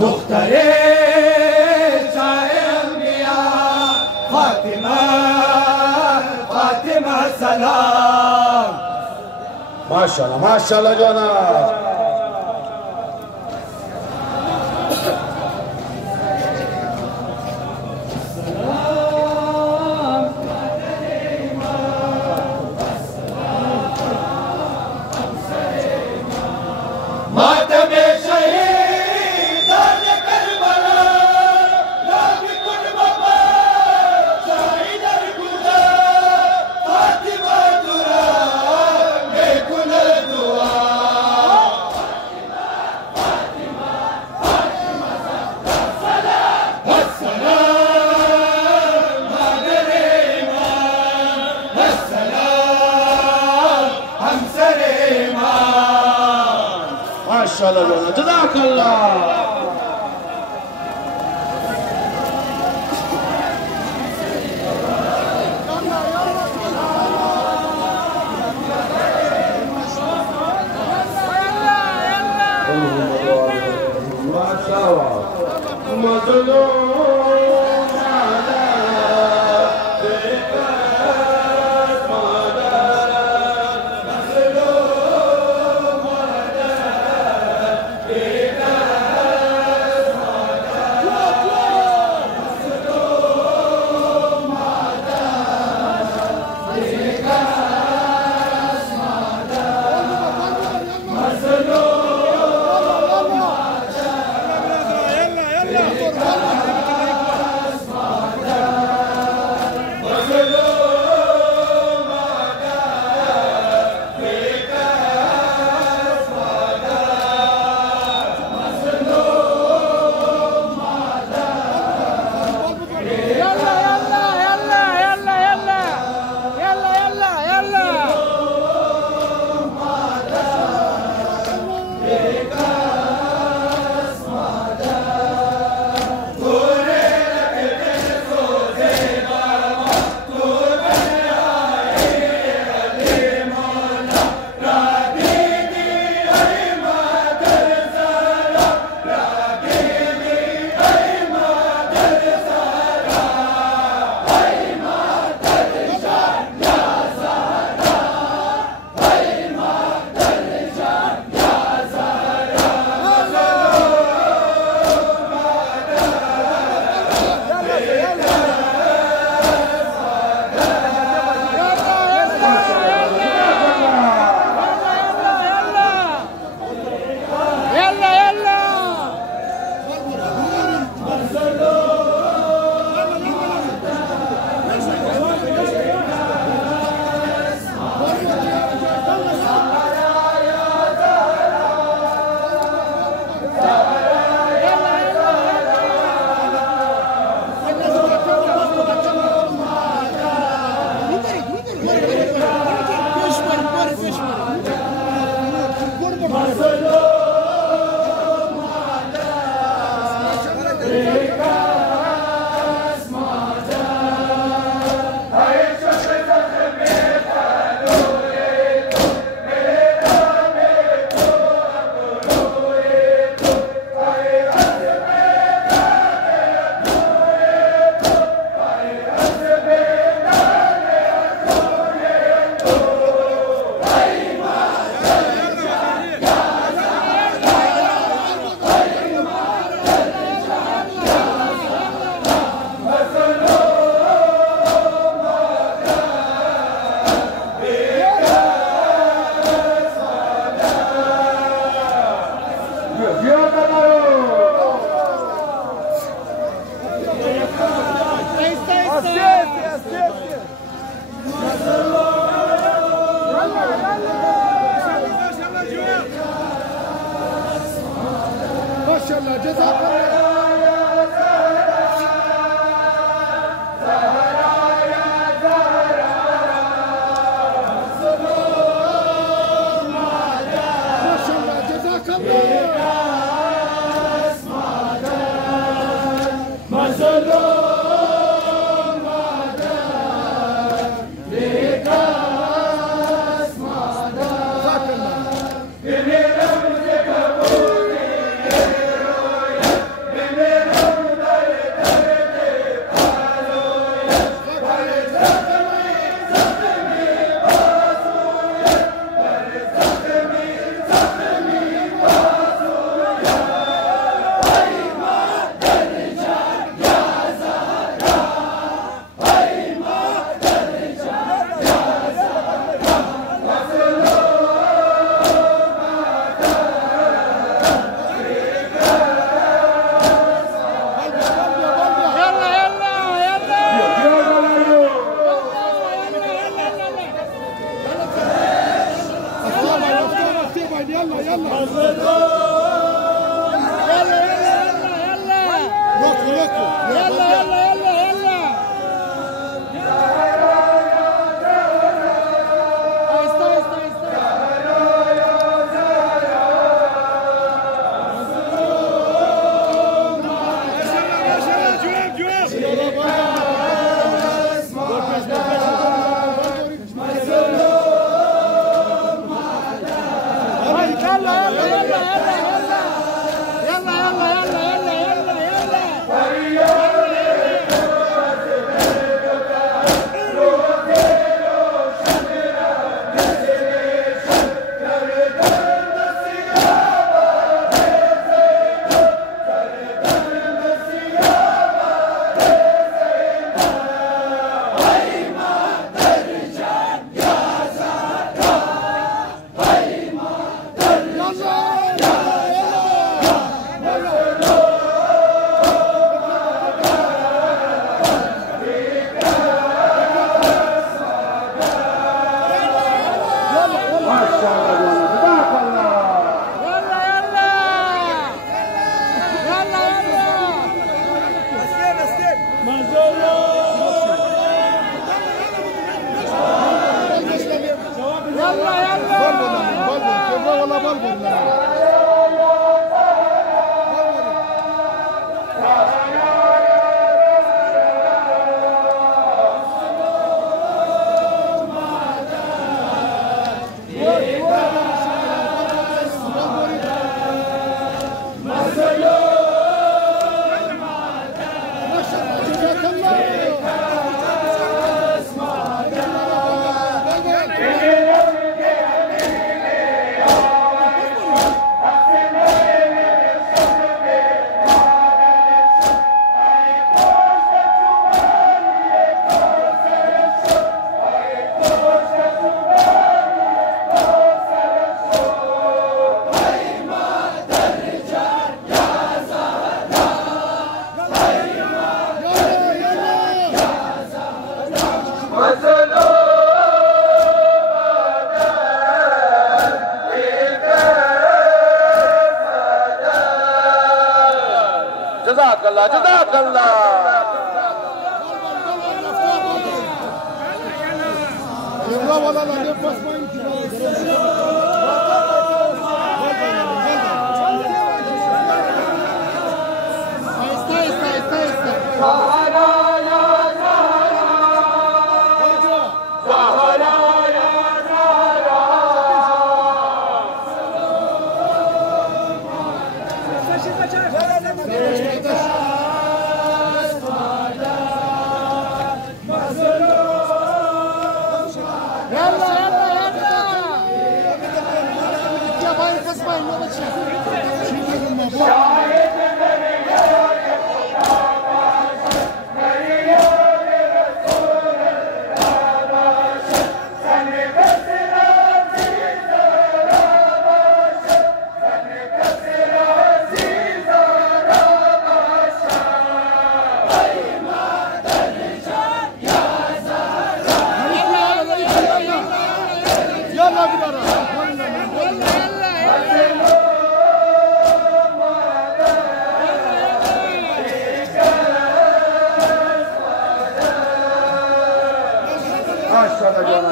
دختره فاطمه فاطمه سلام. ماشاءالله جناب. माशाअल्लाह जज़ाकल्लाह। माशाअल्लाह जज़ाकल्लाह। جزاك الله جزاك الله.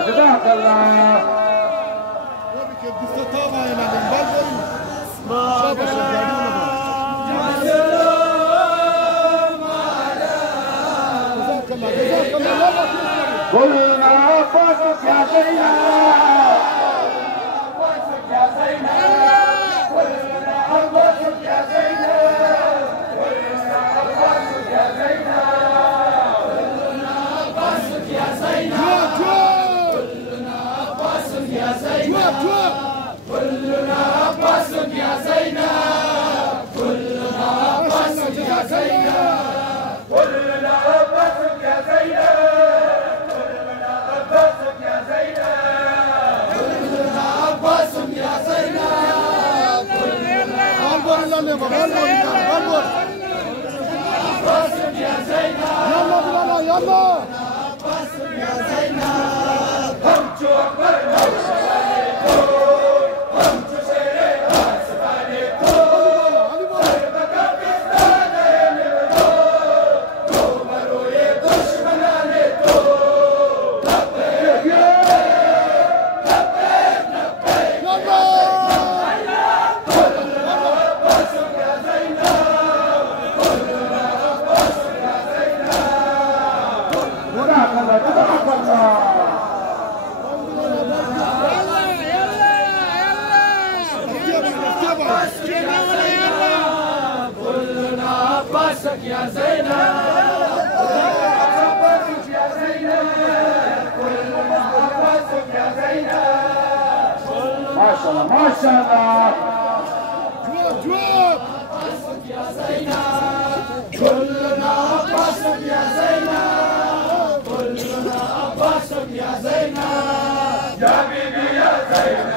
جزاك الله. كلنا عباسك يا زينب، كلنا عباسك يا زينب، كلنا عباسك يا زينب، كلنا عباسك يا زينب، كلنا عباسك يا زينب، كلنا عباسك يا زينب، كلنا عباسك يا زينب، كلنا عباسك يا زينب. يا زينب يا زينب كلنا عباسك يا زينب. ما شاء الله ما شاء الله. عباسك يا زينب كلنا عباسك يا زينب، كلنا عباسك يا زينب، يا بيبي يا زينب.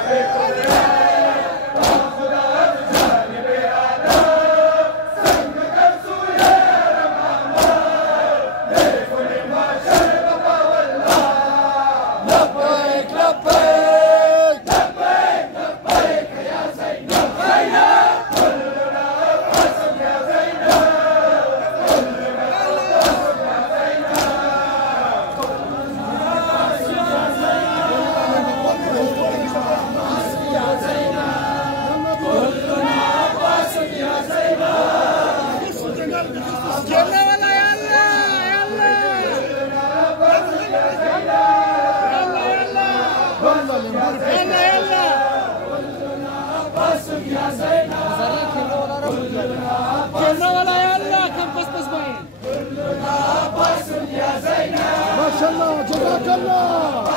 ما شاء الله جزاك الله.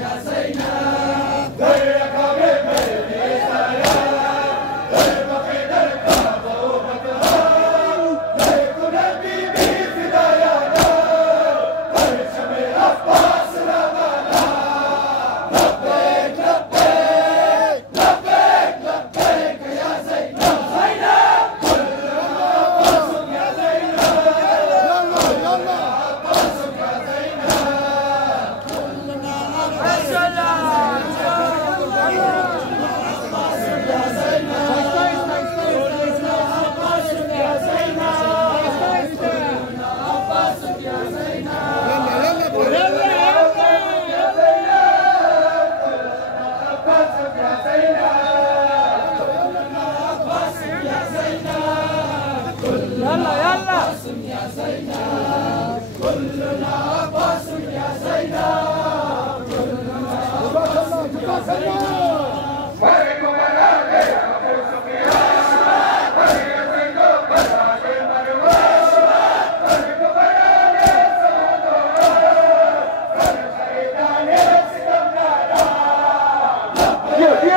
يا زينب وياك حبيبي يا بقيت الكعبة وبكرها ليكون حبيبي فدايانا ويرسم الأفراس الأمانة. لبيك لبيك لبيك لبيك يا زينب زينب كلنا عباسك يا زينب. يلا يلا عباسك يا زينب كلنا يلا يلا يا زينب كلنا عباس يا زينب كلنا عباس يا زينب وعليكم السلام يا أبو سفيان وهي زينب بنات مروان وعليكم السلام يا سمودان والخيدان يا سيدنا يا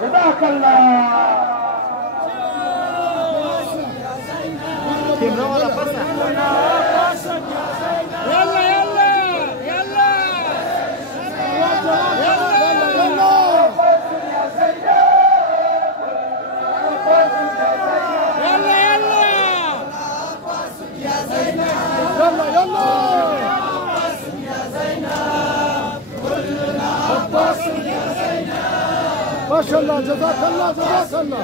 جزاك الله يلا يلا يلا ما شاء الله جزاك الله جزاك الله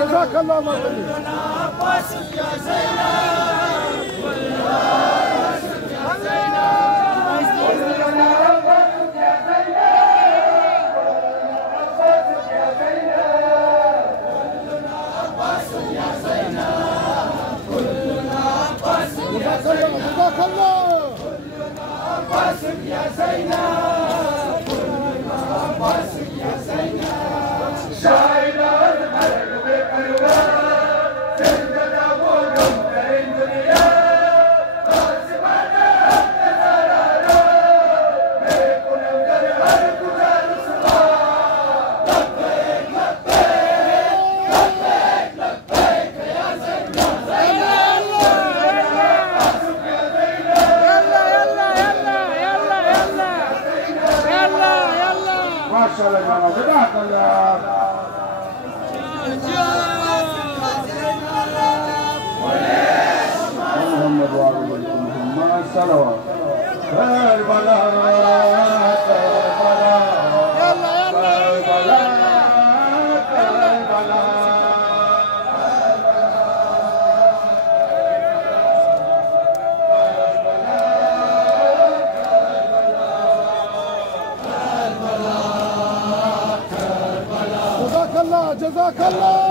جزاك الله ما جزاك الله يا زينب يا زينب ما شاء الله جناب جزاك الله محمد وعلى محمد صلوات كربلاء كربلاء الله جزاك الله.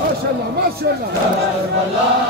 ما شاء الله ما شاء الله.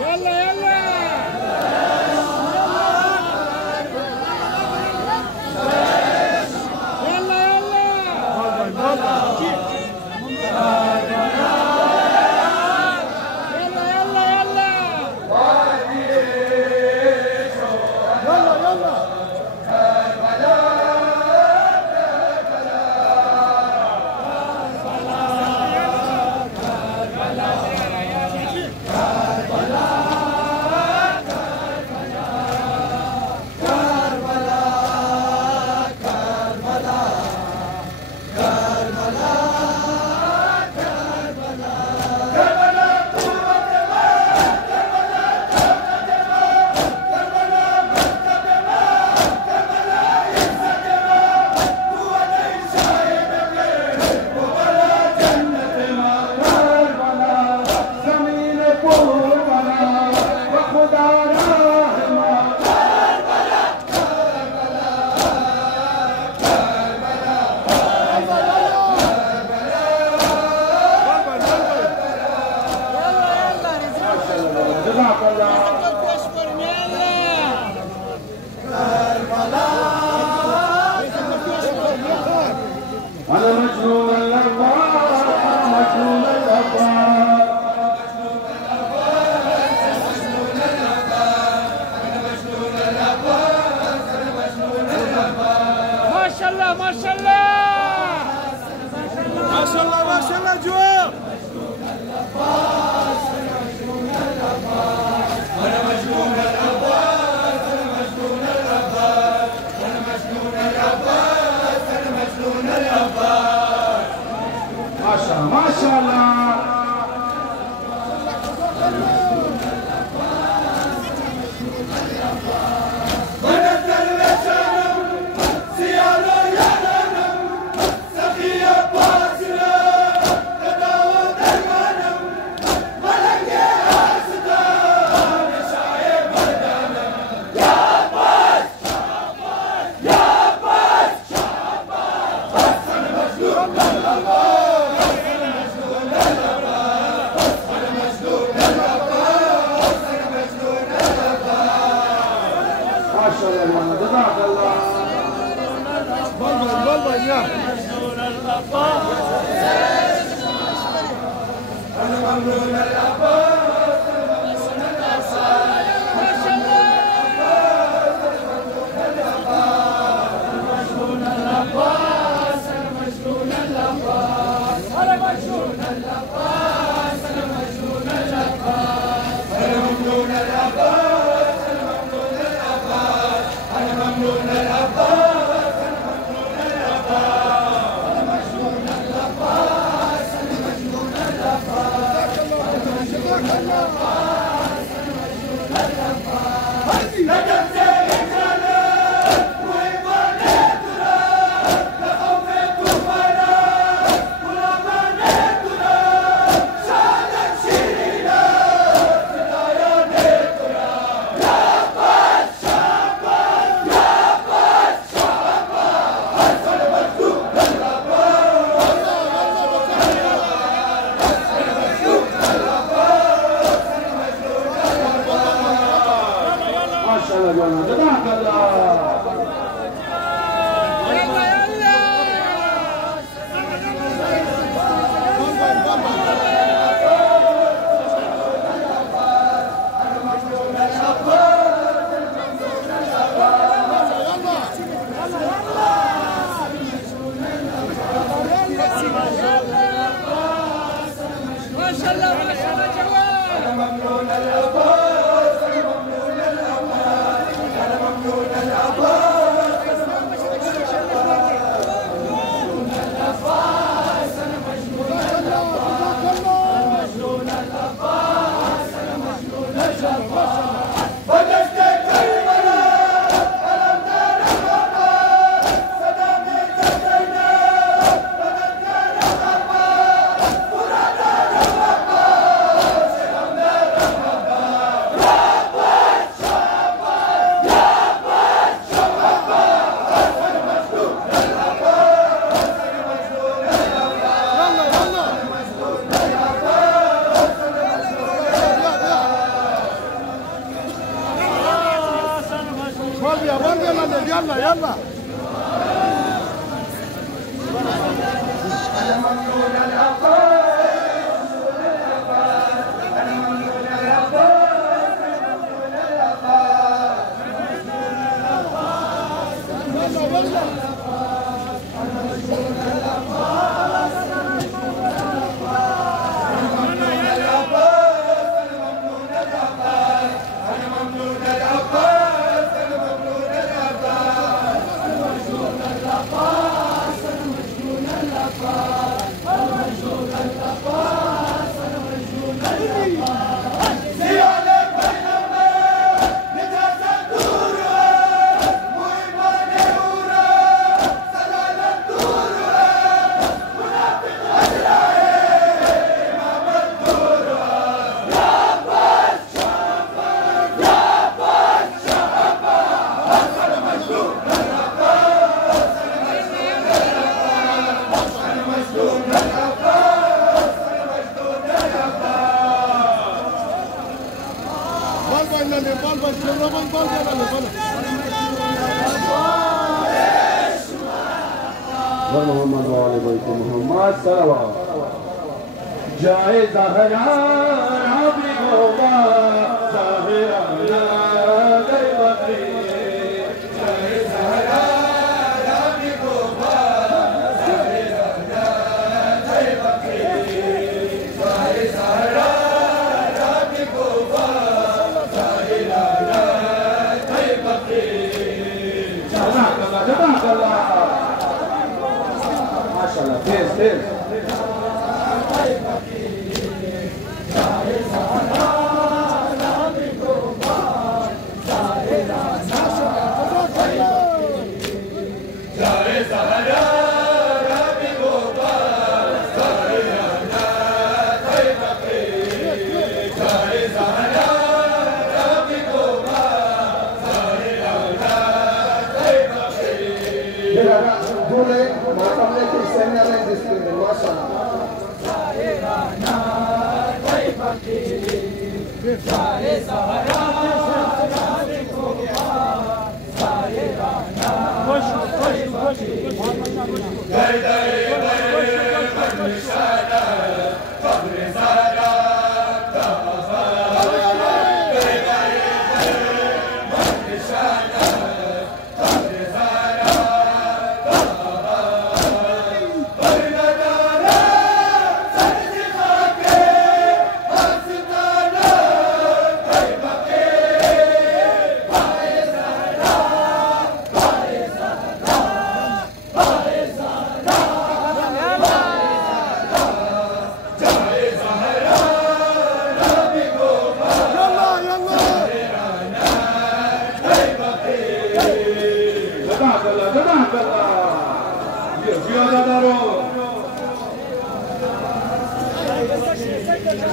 يلا يلا جزاك الله. أنا مجنون الأخبار مجنون الأخبار ما شاء الله ما شاء الله ما شاء الله ما شاء الله جواب. أنا مجنون العباس أنا مجنون العباس أنا مجنون العباس أنا مجنون العباس. ما شاء الله ما شاء الله. يلا يلا بال بايلاني بال باي شربان بال بايلاني بال محمد وآل بیت محمد صلوات جائے زہرا ربی گوبا ظاہرا دے بکری جائے زہرا ربی گوبا ظاہرا دے بکری جائے زہرا ربی گوبا ظاہرا دے بکری جزاک اللہ ماشاءاللہ تیز تیز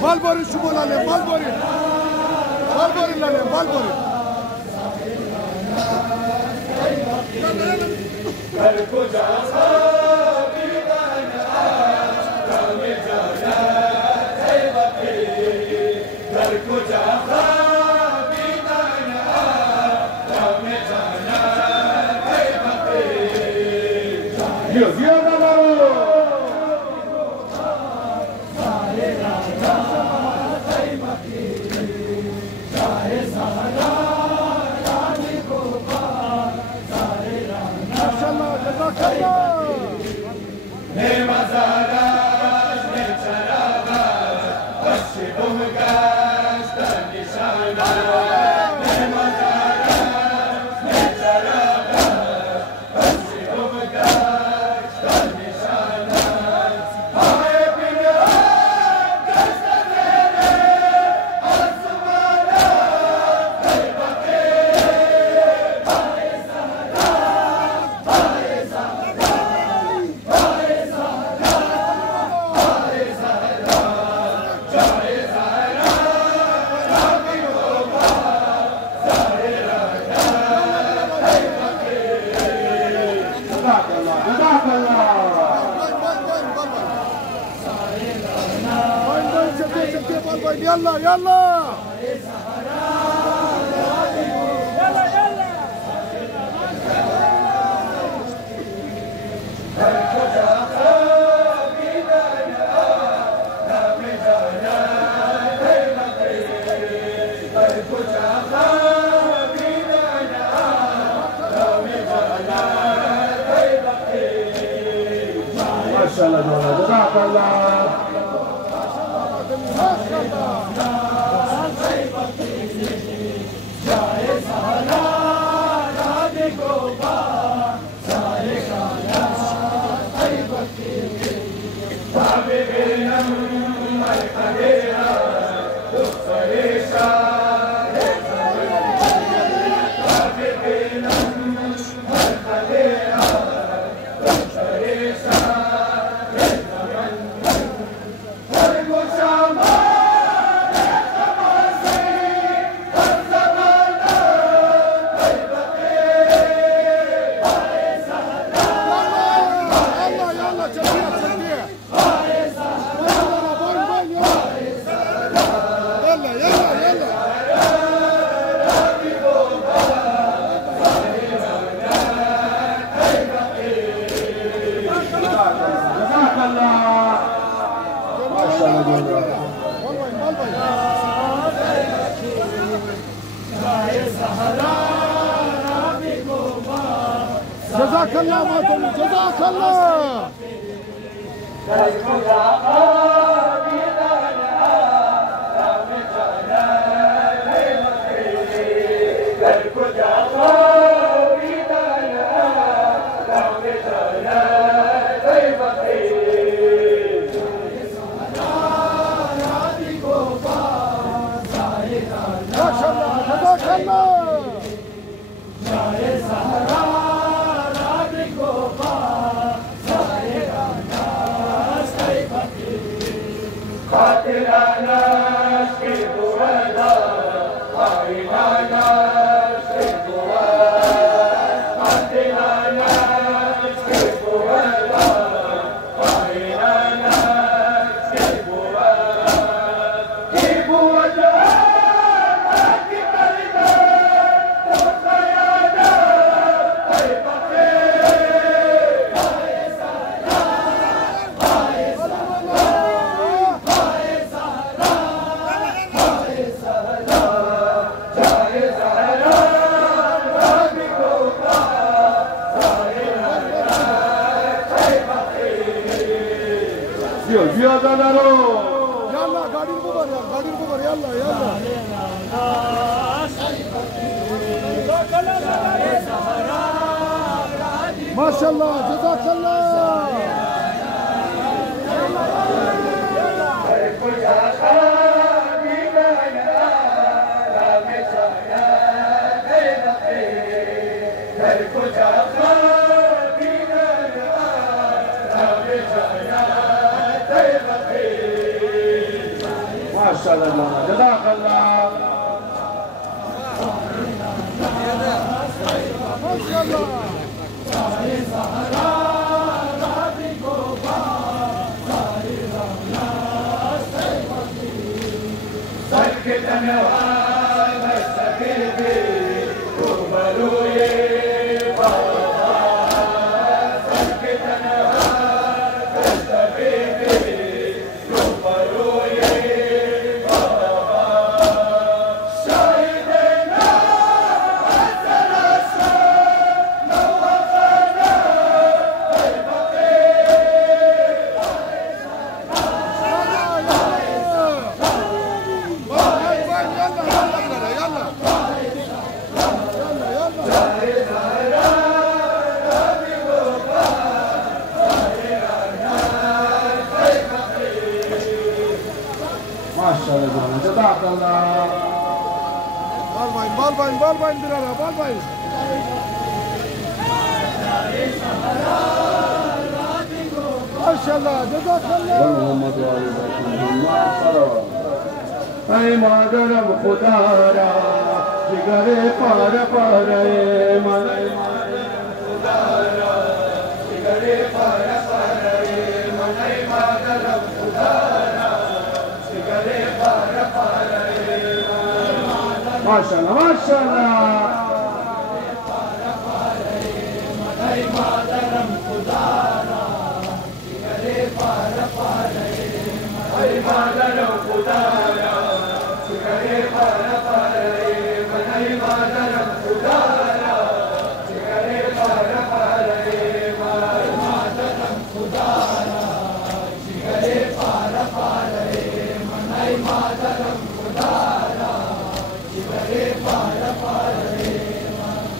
بالبوري شو بولالي بالبوري بالبوري لالي بالبوري يلا يلا ما شاء الله جزاك الله جزاك الله ماتم جزاك الله ما شاء الله جزاك الله ما شاء الله جزاك الله ما شاء الله جزاك الله بالباين برارة بالباين ما شاء الله جزاك الله محمد ای مادرم خدا را جگر پار پاره من خدا را جگر پار پاره من ای مادرم خدا را جگر پار پاره من ماشاءالله ماشاءالله ای مادرم خدا را جگر پار پاره ای مادرم خدا را جگر پار پاره من ای مادرم خدا را جگر پار پاره من مادرم خدا را جگر پار پاره من ای مادرم خدا را جگر پار پاره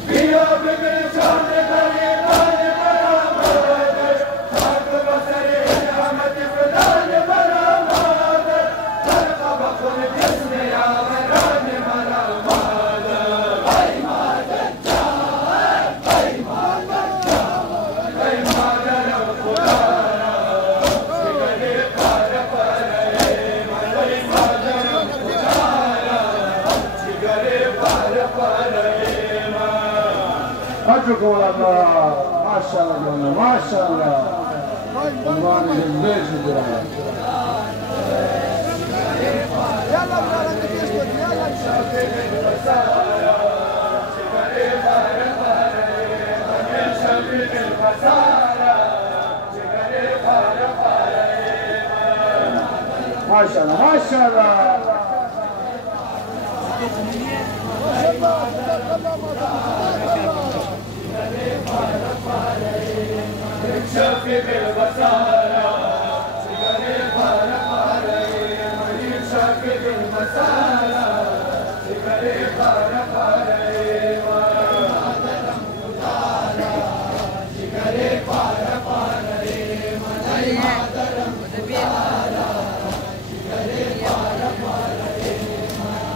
بیا بگر جان کری بار برآمد خاک بسر رحمت فدای برآمد خلق بخون جسم یاوران مرآمد ای مادر جان ای مادر جان ای مادرم خدا را جگر پار پاره من ای مادرم خدا را جگر پار پاره أجركم الله ما شاء الله ما شاء الله الله يجزيك الدراهم يلا برارة تكيسوك ما شاء الله ما شاء الله ما شاء الله جزاك الله شافي بالبصارة سيجاري فارة فارة منير شافي بالبصارة سيجاري فارة فارة سيجاري فارة فارة مناي مادرم سيجاري فارة فارة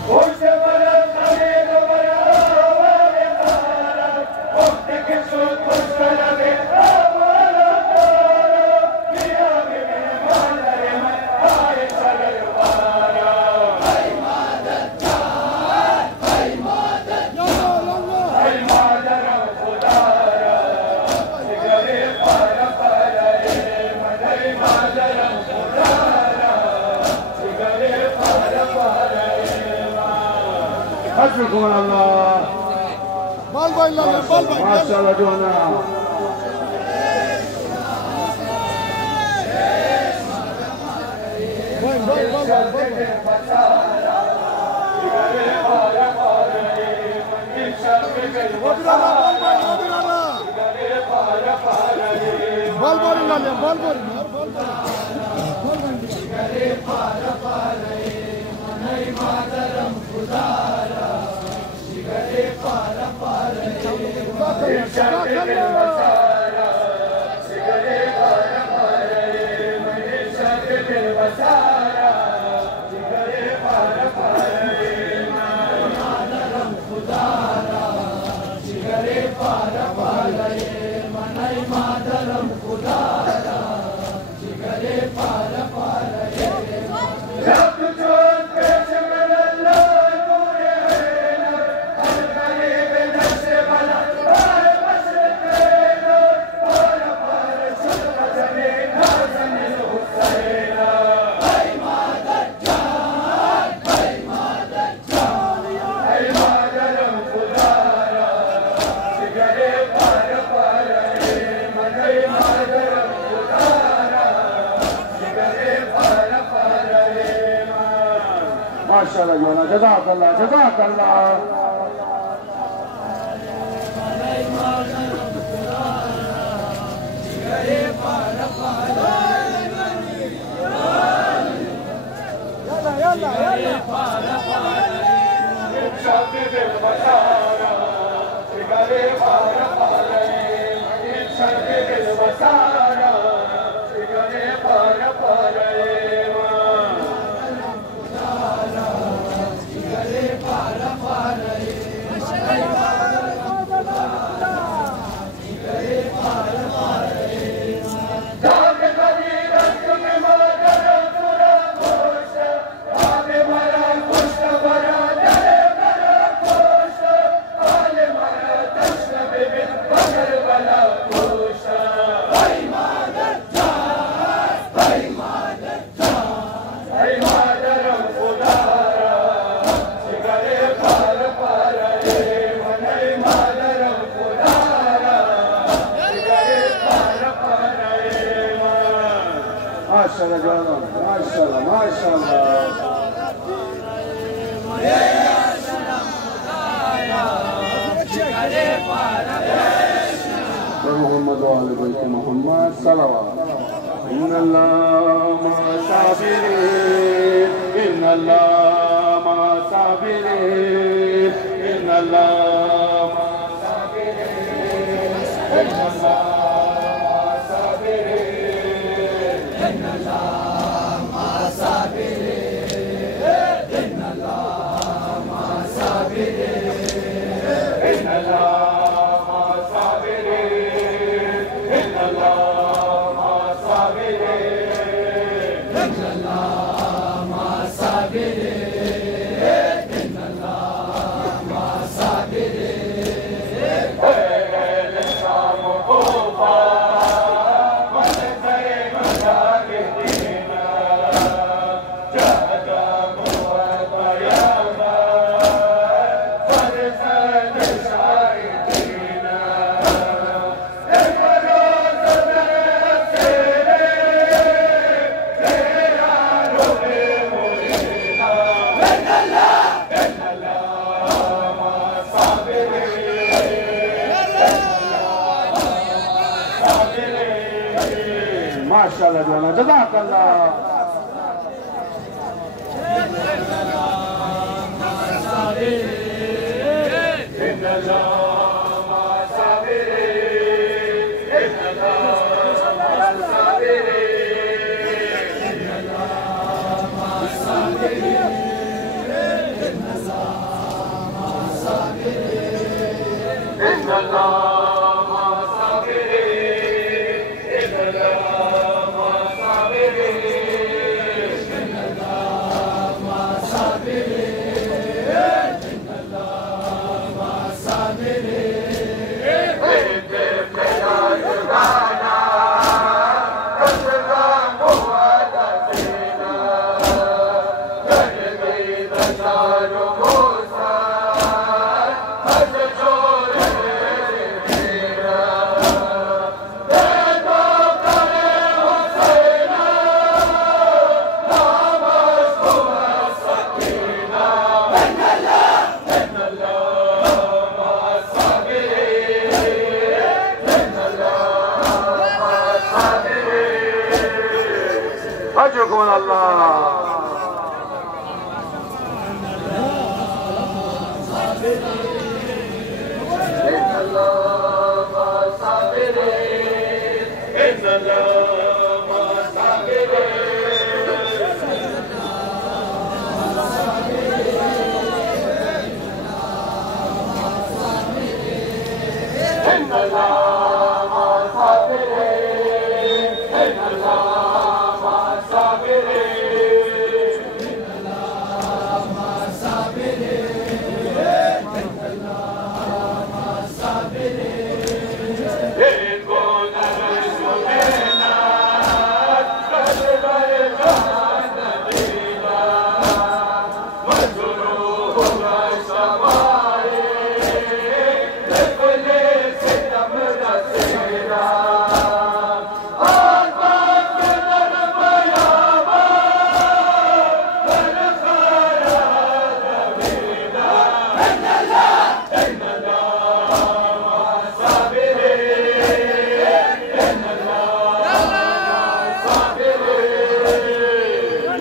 وش برا خليل برا وبرا وقتك شوت وش بلا حسبكم الله بالبا إلا بالبا ما شاء الله جونا وين بالبا ما شاء الله جونا جزاك الله جزاك الله ما شاء الله جونا ما شاء الله ما شاء الله محمد وعلى بيت محمد صلوات إن الله مع الصابرين إن الله مع الصابرين إن الله مع الصابرين إن الله مع الصابرين إن الله مع الصابرين إن الله مع الصابرين إن الله إن الله माशाल्लाह जो है जज़ाकल्लाह।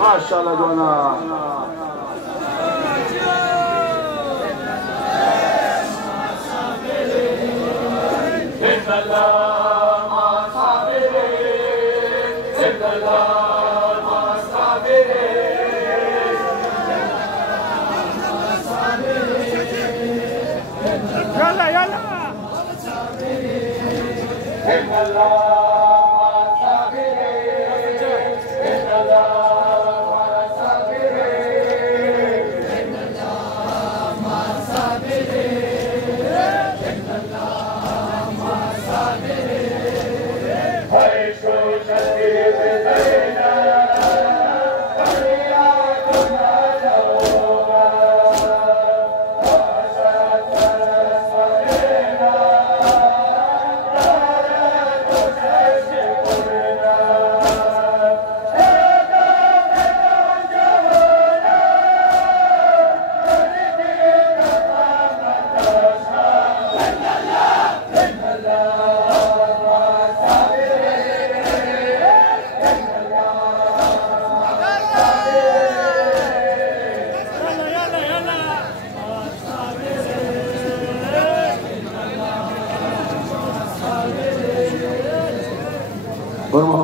माशाल्लाह जो ना يلا يلا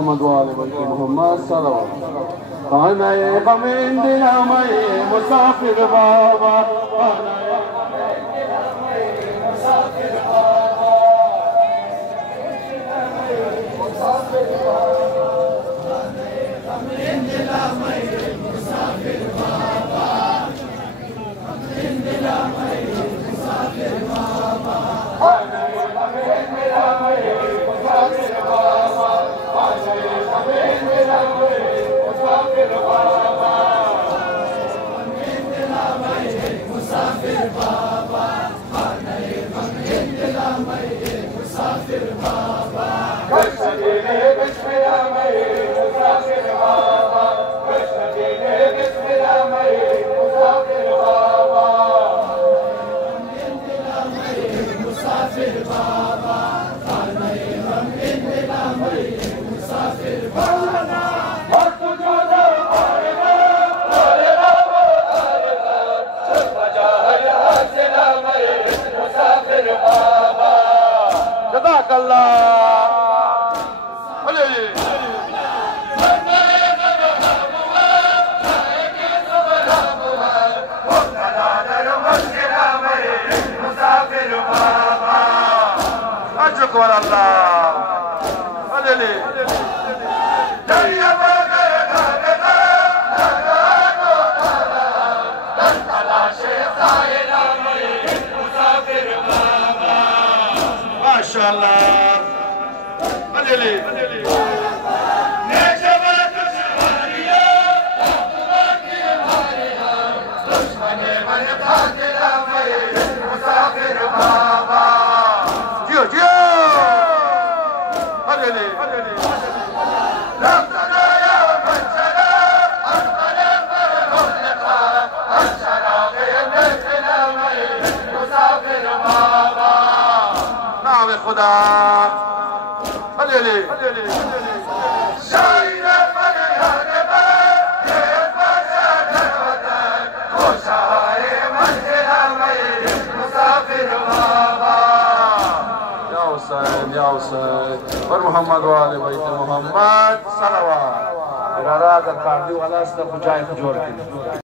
मोहम्मद वाले बल्कि मोहम्मद सल्लल्लाहु अलैहि वसल्लम मुसाफिर बाबा اکبر اللہ علیہ ماشاءاللہ خدا علی یا حسین اور محمد والے بیت محمد صلوات ارادہ کر دیو اللہ سے کچھ جائے جوڑ کے